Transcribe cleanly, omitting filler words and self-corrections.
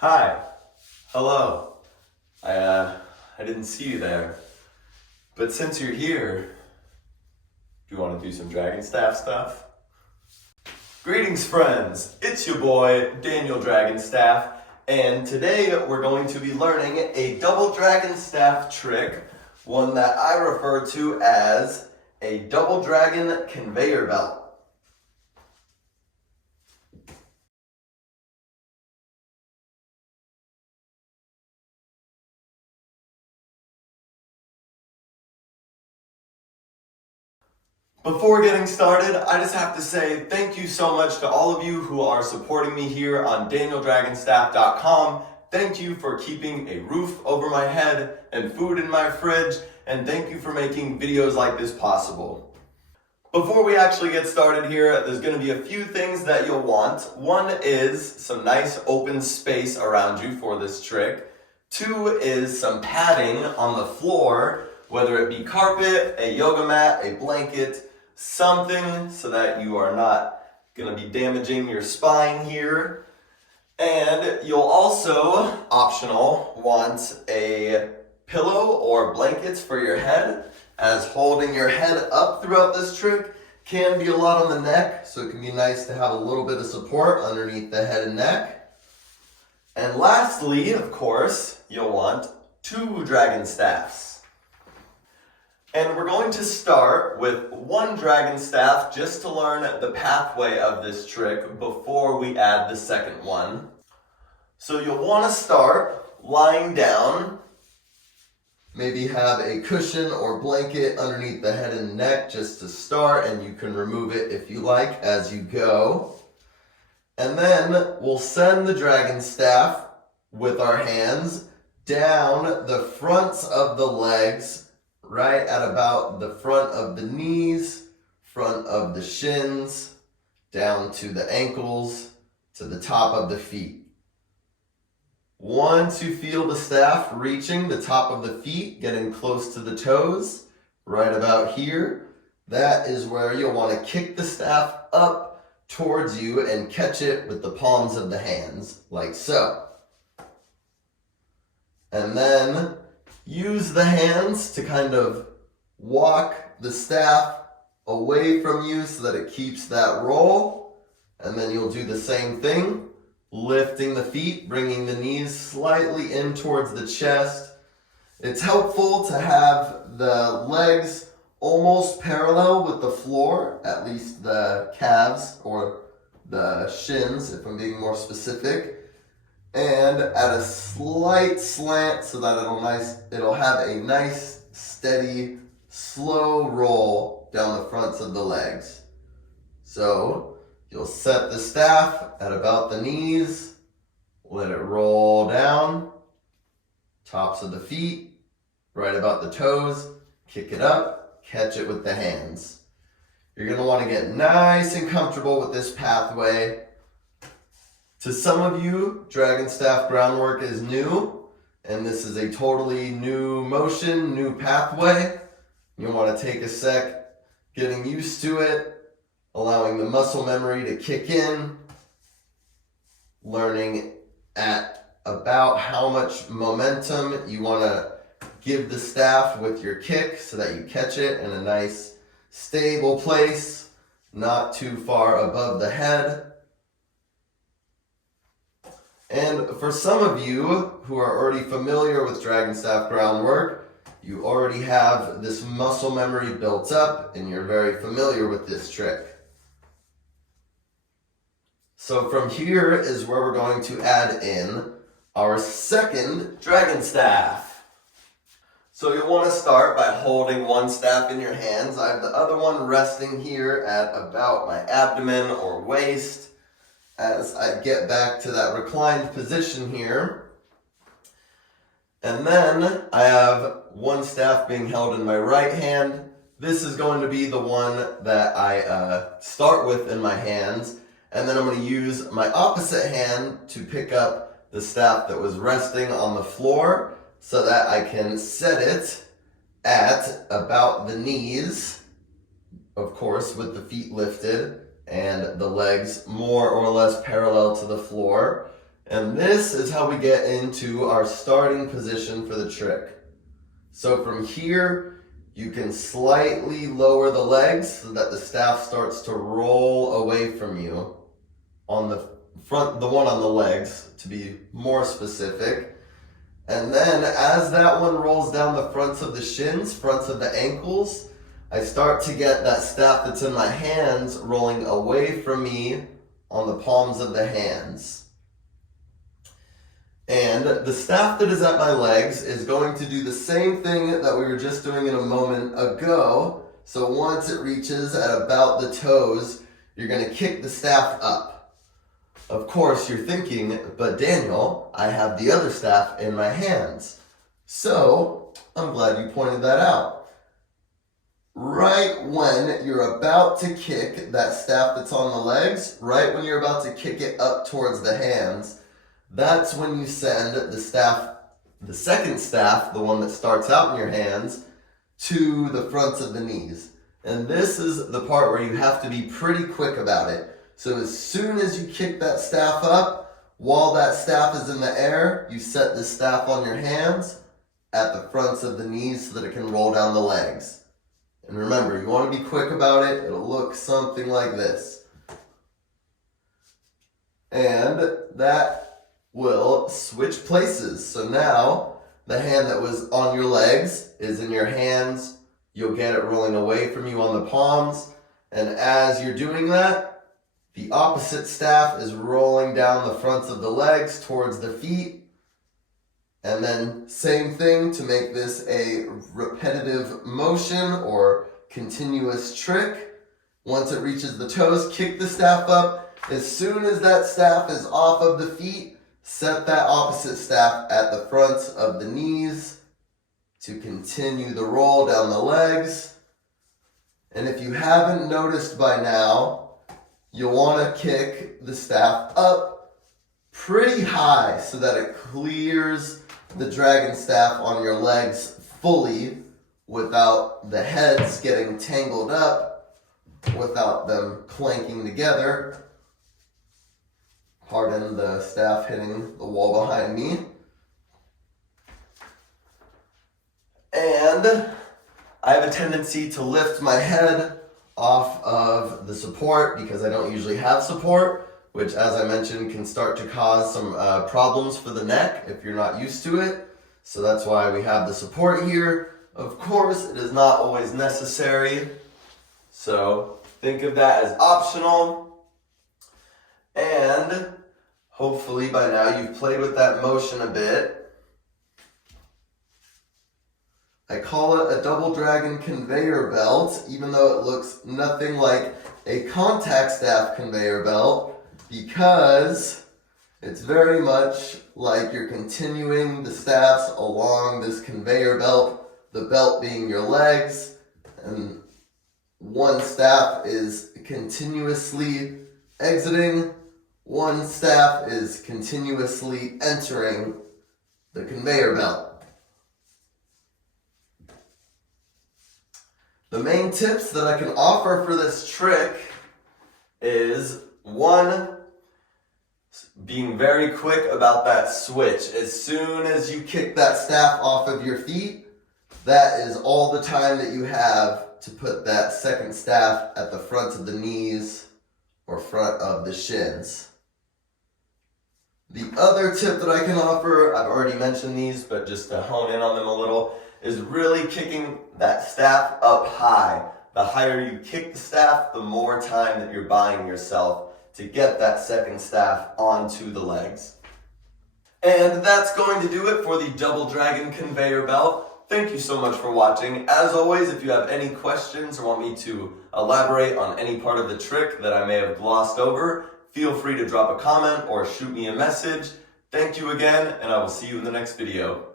Hi. Hello. I didn't see you there. But since you're here, do you want to do some Dragonstaff stuff? Greetings, friends. It's your boy, Daniel Dragonstaff, and today we're going to be learning a double Dragonstaff trick, one that I refer to as a double dragon conveyor belt. Before getting started, I just have to say thank you so much to all of you who are supporting me here on DanielDragonstaff.com. Thank you for keeping a roof over my head and food in my fridge, and thank you for making videos like this possible. Before we actually get started here, there's going to be a few things that you'll want. One is some nice open space around you for this trick. Two is some padding on the floor, whether it be carpet, a yoga mat, a blanket, something so that you are not going to be damaging your spine here. And you'll also, optional, want a pillow or blankets for your head, as holding your head up throughout this trick can be a lot on the neck, so it can be nice to have a little bit of support underneath the head and neck. And lastly, of course, you'll want 2 dragon staffs. And we're going to start with 1 dragon staff just to learn the pathway of this trick before we add the second one. So you'll want to start lying down. Maybe have a cushion or blanket underneath the head and neck just to start, and you can remove it if you like as you go. And then we'll send the dragon staff with our hands down the fronts of the legs, right at about the front of the knees, front of the shins, down to the ankles, to the top of the feet. Once you feel the staff reaching the top of the feet, getting close to the toes, right about here, that is where you'll want to kick the staff up towards you and catch it with the palms of the hands, like so. And then use the hands to kind of walk the staff away from you so that it keeps that roll. And then you'll do the same thing, lifting the feet, bringing the knees slightly in towards the chest. It's helpful to have the legs almost parallel with the floor, at least the calves or the shins, if I'm being more specific. And at a slight slant so that it'll have a nice, steady, slow roll down the fronts of the legs. So you'll set the staff at about the knees, let it roll down, tops of the feet, right about the toes, kick it up, catch it with the hands. You're going to want to get nice and comfortable with this pathway. To some of you, Dragonstaff groundwork is new, and this is a totally new motion, new pathway. You'll want to take a sec getting used to it, allowing the muscle memory to kick in, learning at about how much momentum you want to give the staff with your kick so that you catch it in a nice, stable place, not too far above the head. And for some of you who are already familiar with Dragonstaff groundwork, you already have this muscle memory built up and you're very familiar with this trick. So from here is where we're going to add in our second dragon staff. So you'll want to start by holding one staff in your hands. I have the other one resting here at about my abdomen or waist. As I get back to that reclined position here. And then I have one staff being held in my right hand. This is going to be the one that I start with in my hands. And then I'm going to use my opposite hand to pick up the staff that was resting on the floor so that I can set it at about the knees, of course, with the feet lifted and the legs more or less parallel to the floor. And this is how we get into our starting position for the trick. So from here, you can slightly lower the legs so that the staff starts to roll away from you on the front, the one on the legs, to be more specific. And then as that one rolls down the fronts of the shins, fronts of the ankles, I start to get that staff that's in my hands rolling away from me on the palms of the hands. And the staff that is at my legs is going to do the same thing that we were just doing in a moment ago. So once it reaches at about the toes, you're going to kick the staff up. Of course, you're thinking, but Daniel, I have the other staff in my hands. So I'm glad you pointed that out. Right when you're about to kick that staff that's on the legs, right when you're about to kick it up towards the hands, that's when you send the staff, the second staff, the one that starts out in your hands, to the fronts of the knees. And this is the part where you have to be pretty quick about it. So as soon as you kick that staff up, while that staff is in the air, you set the staff on your hands at the fronts of the knees so that it can roll down the legs. And remember, you want to be quick about it. It'll look something like this. And that will switch places. So now the hand that was on your legs is in your hands. You'll get it rolling away from you on the palms. And as you're doing that, the opposite staff is rolling down the fronts of the legs towards the feet. And then same thing to make this a repetitive motion or continuous trick. Once it reaches the toes, kick the staff up. As soon as that staff is off of the feet, set that opposite staff at the fronts of the knees to continue the roll down the legs. And if you haven't noticed by now, you'll want to kick the staff up pretty high so that it clears the dragon staff on your legs fully without the heads getting tangled up, without them clanking together. Pardon the staff hitting the wall behind me. And I have a tendency to lift my head off of the support because I don't usually have support, which, as I mentioned, can start to cause some problems for the neck if you're not used to it. So that's why we have the support here. Of course, it is not always necessary. So think of that as optional. And hopefully by now you've played with that motion a bit. I call it a double dragon conveyor belt, even though it looks nothing like a contact staff conveyor belt, because it's very much like you're continuing the staffs along this conveyor belt, the belt being your legs, and one staff is continuously exiting, one staff is continuously entering the conveyor belt. The main tips that I can offer for this trick is, one, being very quick about that switch. As soon as you kick that staff off of your feet, that is all the time that you have to put that second staff at the front of the knees or front of the shins. The other tip that I can offer, I've already mentioned these, but just to hone in on them a little, is really kicking that staff up high. The higher you kick the staff, the more time that you're buying yourself to get that second staff onto the legs. And that's going to do it for the Double Dragon Conveyor Belt. Thank you so much for watching. As always, if you have any questions or want me to elaborate on any part of the trick that I may have glossed over, feel free to drop a comment or shoot me a message. Thank you again, and I will see you in the next video.